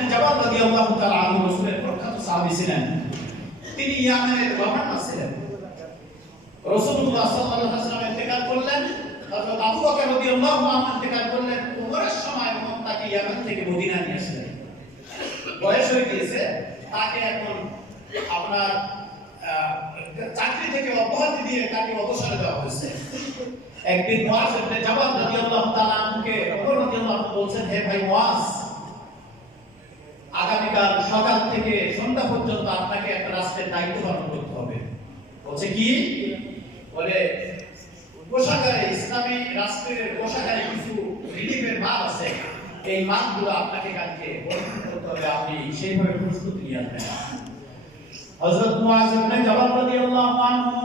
ইবনে জাবাল রাদিয়াল্লাহু তাআলা আনহু রাসূলের প্রখ্যাত সাহাবী ছিলেন। তিনি ইয়ামেনের গভর্নর ছিলেন। রাসূলুল্লাহ সাল্লাল্লাহু আলাইহি ওয়াসাল্লাম ইন্তেকাল করলেন। হযরত আবু বকর রাদিয়াল্লাহু আনহু ইন্তেকাল করলেন। উমরের সময় উমর তাকে ইয়ামেন থেকে মদিনা নিয়ে আসলেন। বয়স হয়ে গিয়েছে। তাকে এখন আপনার চাকরি থেকে অব্যাহতি দিয়ে তাকে অবসর দেওয়া হয়েছে। একদিন মুয়াজ ইবনে জাবাল রাদিয়াল্লাহু তাআলা আনহুকে ওমর রাদিয়াল্লাহু বলছেন, হে ভাই মুয়াজ থেকে সন্ধ্যা পর্যন্ত আপনাকে একটা রাষ্ট্রের দায়িত্ব পালন করতে হবে। বলছে কি? বলে, কোষাগারে, ইসলামী রাষ্ট্রের কোষাগারে কিছু রিলিফের মাল আছে। এই মালগুলো আপনাকে কালকে করতে হবে। আপনি সেইভাবে প্রস্তুতি নিয়ে আসবেন। হযরত মুআজ ইবনে জাবাল রাদিয়াল্লাহু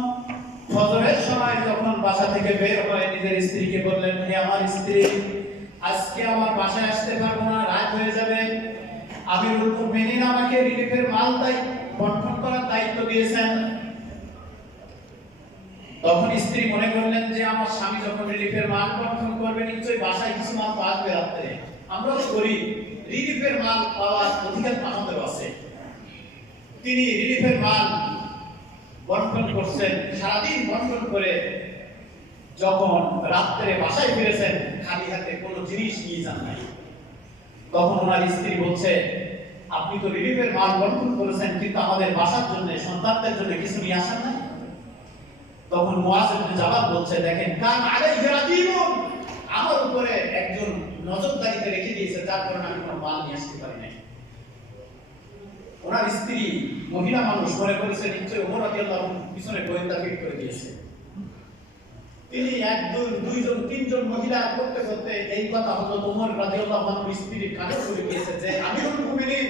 ফজরের সময় যখন বাসা থেকে বের হয়ে নিজের স্ত্রীকে বললেন, হে আমার স্ত্রী, আজকে আমার বাসায় আসতে পারব না, রাত হয়ে যাবে। আমিরুল মুমিনিন আমাকে রিলিফের মাল দায় বন্টন করার দায়িত্ব দিয়েছেন। তখন স্ত্রী মনে করলেন যে, আমার স্বামী যখন রিলিফের মাল বন্টন করবে, নিশ্চয়ই বাসায় কিছু মাল পাওয়া রাত্রে। আমরাও করি। রিলিফের মাল পাওয়ার অধিকার আমাদের আছে। তিনি রিলিফের মাল বন্টন করছেন। সারাদিন বন্টন করে যখন রাত্রে বাসায় ফিরেছেন, খালি হাতে কোনো জিনিস নিয়ে যান নাই। তখন ওনার স্ত্রী বলছে, আপনি তো রিলিফের মাল বন্টন করেছেন, কিন্তু আমাদের বাসার জন্য, সন্তানদের জন্য কিছু নিয়ে আসেন নাই? তখন মুআজ ইবনে জাবাল বলছে, দেখেন, কান আলাইহি রাকিবুন আমার উপরে একজন নজরদারিতে রেখে দিয়েছে, যার কারণে আমি কোনো মাল নিয়ে আসতে পারি নাই। ওনার স্ত্রী মহিলা মানুষ মনে করেছে, নিশ্চয়ই ওমর রাদিয়াল্লাহু পিছনে গোয়েন্দা ফিট করে দিয়েছে। তিনি এক দুই, দুইজন, তিনজন মহিলা করতে করতে এই কথা হযরত ওমর রাদিয়াল্লাহু আনহু স্ত্রীর কানে চলে গিয়েছে যে আমিরুল মুমিনিন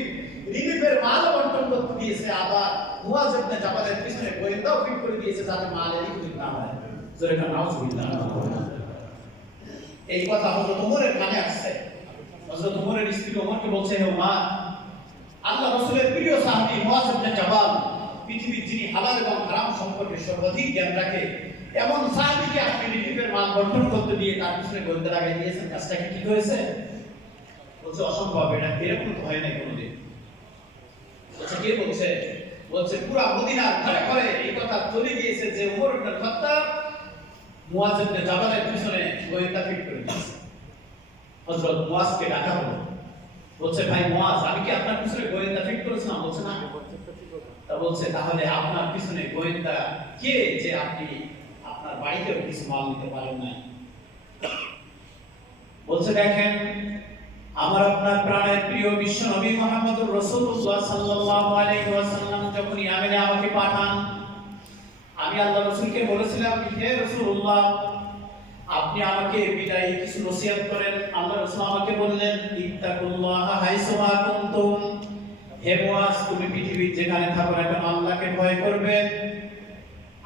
রিলিফের মাল বন্টন করতে দিয়েছে, আবার মুয়াজ ইবনে জাবালের পিছনে গোয়েন্দাও ফিট করে দিয়েছে যাতে মাল না হয়। এই কথা হযরত ওমরের কানে আসছে। ওমরের স্ত্রী ওমরকে বলছে, হে আল্লাহ রাসূলের প্রিয় সাহাবী মুয়াজ ইবনে জাবাল, পৃথিবীর যিনি হালাল এবং হারাম সম্পর্কে সর্বাধিক জ্ঞান রাখে এমন সাহাবীকে আপনি রিলিফের মাল বন্টন করতে দিয়ে তার পিছনে গোয়েন্দা লাগাই দিয়েছেন, কাজটা কি ঠিক হয়েছে? বলছে, অসম্ভব, এটা এরকম হয় নাই কোনোদিন। বলছে, কে বলছে? বলছে, পুরা মদিনার ঘরে ঘরে এই কথা চলে গিয়েছে যে উমর ইবনে খাত্তাব মুয়াজ ইবনে জাবালের পিছনে গোয়েন্দা ফিট করে দিয়েছে। হযরত মুয়াজকে ডাকা হলো। বলছে, ভাই মুয়াজ আমি কি আপনার পিছনে গোয়েন্দা ফিট করেছিলাম? বলছে, না। তা বলছে, তাহলে আপনার পিছনে গোয়েন্দা কে যে আপনি আপনার বাড়িতে কিছু মাল নিতে পারেন না বলছে, দেখেন, আমার আপনার প্রাণের প্রিয় বিশ্ব নবী মুহাম্মদুর রাসূলুল্লাহ সাল্লাল্লাহু আলাইহি ওয়াসাল্লাম যখন ইয়ামেনে আমাকে পাঠান, আমি আল্লাহ রাসূলকে বলেছিলাম হে রাসূলুল্লাহ, আপনি আমাকে বিদায় কিছু নসিহত করেন। আল্লাহ রাসূল আমাকে বললেন, ইত্তাকুল্লাহ হাইসুমা কুনতুম। হে মুয়াজ, তুমি পৃথিবীর যেখানে থাকো না কেন, আল্লাহকে ভয় করবে?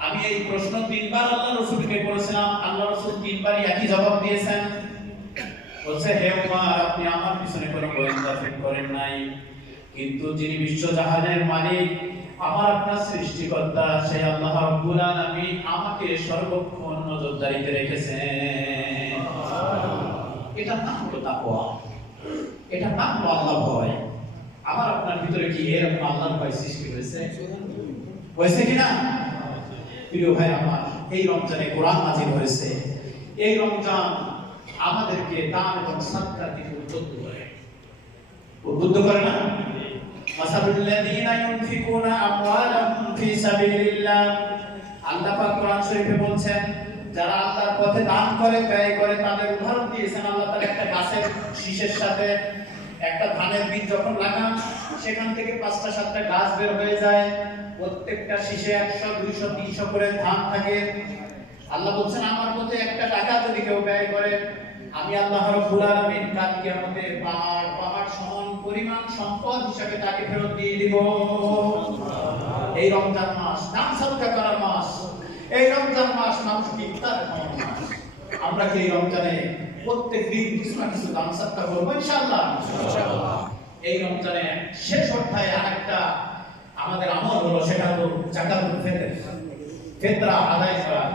আমি এই প্রশ্ন তিনবার আল্লাহ রাসূলকে করেছিলাম। আল্লাহ রাসূল তিনবারই একই জবাব দিয়েছেন। বলছে, হে উমার, আপনি আমার পিছনে কোনো গোয়েন্দা ফিট করেন নাই। কিন্তু যিনি বিশ্ব জাহানের মালিক, আমার আপনার সৃষ্টিকর্তা, সেই আল্লাহ রাব্বুল আলামিন আমাকে সর্বক্ষণ নজরদারিতে রেখেছেন। এটা নাম হলো তাকওয়া। এটা নাম হলো আল্লাহ ভয়। আমার আপনার ভিতরে কি এরকম আল্লাহর ভয় সৃষ্টি হয়েছে? হয়েছে কি না? প্রিয় ভাই আমার, এই রমজানে কোরআন নাজিল হয়েছে। এই রমজান আমাদেরকে দান এবং সাদকার দিকে উদ্বুদ্ধ করে। উদ্বুদ্ধ করে না? ইউনফিকুনা আমওয়ালাহুম সাবিলিল্লাহ। আল্লাহ পাক কোরআন শরীফে বলছেন, যারা আল্লাহর পথে দান করে, ব্যয় করে, তাদের উদাহরণ দিয়েছেন। আল্লাহ তাআলা একটা গাছের শীষের সাথে একটা ধানের বীজ যখন লাগান, সেখান থেকে পাঁচটা, সাতটা গাছ বের হয়ে যায়। প্রত্যেকটা শীষে একশো, দুইশো, তিনশো করে ধান থাকে। আল্লাহ বলছেন, আমার মধ্যে একটা টাকা যদি কেউ ব্যয় করে, আমি আল্লাহ রাব্বুল আলামিন কাল কিয়ামতে পাহাড় পাহাড় সমান পরিমাণ সম্পদ হিসাবে তাকে ফেরত দিয়ে দিব। এই রমজান মাস, দান সাদকা করার মাস, এই রমজান মাস মানুষকে ইফতার আমরা কি এই রমজানে প্রত্যেক দিন কিছু না কিছু দান সাদকা করব ইনশাআল্লাহ। এই রমজানে শেষ অধ্যায়ে আরেকটা আমাদের আমল হলো সেটা হলো জাকাতুল ফিতর। ফিতরা আদায় করা।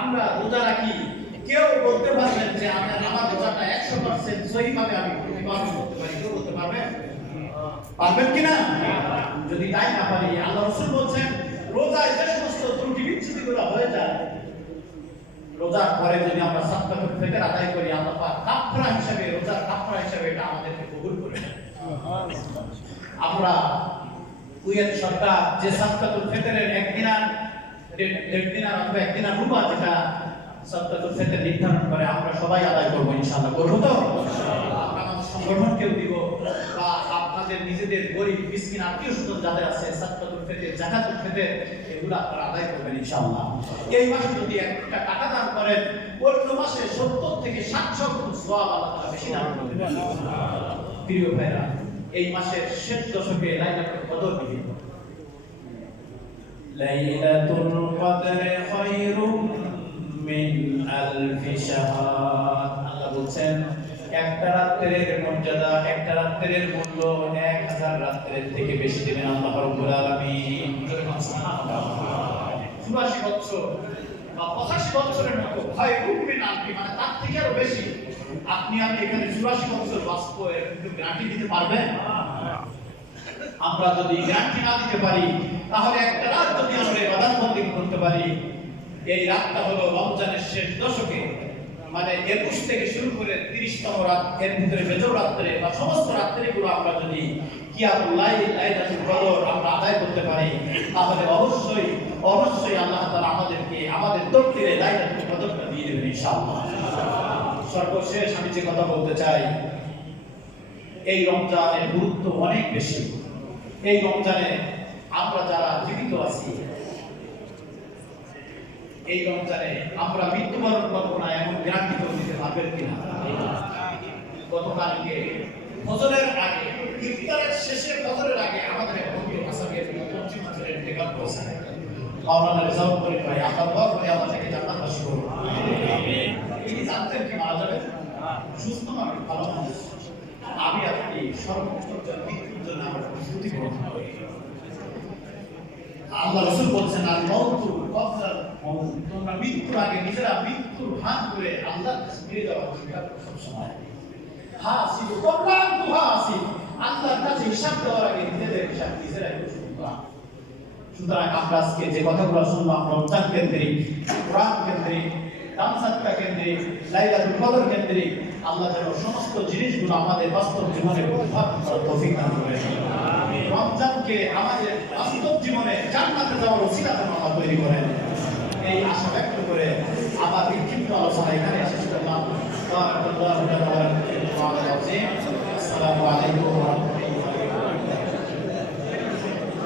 আমরা রোজা রাখি কেউ বলতে পারবেন যে আমার আমার রোজাটা একশো পার্সেন্ট সহিভাবে আমি প্রতিপালন করতে পারি। কেউ বলতে পারবে পারবেন কিনা যদি তাই না পারি আল্লাহ রসুল বলছেন রোজায় যে সমস্ত ত্রুটি বিচ্ছুতিগুলো হয়ে যায় রোজার পরে যদি আমরা সাতটাকে ফেতের আদায় করি পাক কাফরা হিসেবে, রোজার কাফরা হিসেবে এটা আমাদেরকে কবুল করে আমরা কুয়েত সরকার যে সাতটাতুল ফেতরের একদিনার দেড় দেড় দিনার অথবা একদিনার রূপা যেটা সাতটাতুল ফেতর নির্ধারণ করে, আমরা সবাই আদায় করব ইনশাআল্লাহ। করব তো আমরা আমাদের সংগঠনকেও দিব? বা আপনাদের নিজেদের গরিব, মিসকিন আত্মীয় স্বজন যাদের আছে সাতটাতুল ফেতর, জাকাতুল ফেতর আপনারা আদায় করবেন ইনশাআল্লাহ এই মাসে যদি একটা টাকা দান করেন অন্য মাসে সত্তর থেকে ষাটশো গুণ সোয়াব আল্লাহ বেশি দান করবেন প্রিয় ভাইরা, এই মাসের শেষ দশকে লাইলাতুল কদর বিহিত। লাইলাতুল কদর খায়রুম মিন আলফি শাহর আল্লাহ বলছেন একটা রাত্রের মর্যাদা একটা রাত্রের মূল্য এক হাজার রাত্রের থেকে বেশি দেবেন আল্লাহ রাব্বুল আলামিন চুরাশি বছর বা পঁচাশি বছরের মতো হয় রূপমিন আলফি মানে তার থেকে আরও বেশি। আপনি আমি এখানে চুরাশি বছর বাঁচবো কিন্তু গ্যারান্টি দিতে পারবেন? আমরা যদি গ্যারান্টি না দিতে পারি, তাহলে একটা রাত যদি আমরা ইবাদত বন্দী করতে পারি, এই রাতটা হলো রমজানের শেষ দশকে। মানে একুশ থেকে শুরু করে তিরিশতম রাত, এর ভিতরে বেজর রাত্রে বা সমস্ত রাত্রিগুলো আমরা যদি কদর আমরা আদায় করতে পারি, তাহলে অবশ্যই অবশ্যই আল্লাহ তাআলা আমাদেরকে, আমাদের তকদিরে লাইলাতুল কদরটা দিয়ে দেবেন সর্বশেষ আমি যে কথা বলতে চাই, এই রমজানের গুরুত্ব অনেক বেশি। এই রমজানে আমরা যারা জীবিত আছি, এই রমজানে আমরা মৃত্যুবরণ করব না, এমন গ্যারান্টি করে দিতে পারবেন কিনা? গতকালকে ফজরের আগে, ইফতারের শেষে ফজরের আগে আমাদের মাওলানা রেজাউল করিম ভাই আপনার দোয়া করে আল্লাহ তাকে জান্নাতবাসী করুন। তিনি জানতেন কি মারা যাবে সুস্থ মানুষ ভালো মানুষ। আমি আপনি সর্বোচ্চ মৃত্যুর জন্য আমরা প্রস্তুতি গ্রহণ করি। আল্লাহ রসুল বলছেন আর মৌতু মৌত। তোমরা মৃত্যুর আগে নিজেরা মৃত্যুর হাত করে আল্লাহর কাছে ফিরে যাওয়া অধিকার সব সময় হাসিব কবলাল তু হাসিব আল্লাহর কাছে হিসাব দেওয়ার আগে নিজেদের হিসাব নিজেরাই প্রস্তুত করা। সুতরাং আমরা আজকে যে কথাগুলো শুনলাম রমজান কেন্দ্রিক কোরআন কেন্দ্রিক সাদকা কেন্দ্রিক লাইলাতুল কদর কেন্দ্রিক আল্লাহ যেন সমস্ত জিনিসগুলো আমাদের বাস্তব জীবনে প্রতিভাব করার তৌফিক দান করেন রমজানকে আমাদের বাস্তব জীবনে জান্নাতে যাওয়ার ওসিলা যেন আল্লাহ তৈরি করেন। এই আশা ব্যক্ত করে আবার বিক্ষিপ্ত আলোচনা এখানে শেষ করলাম। আসসালামু আলাইকুম।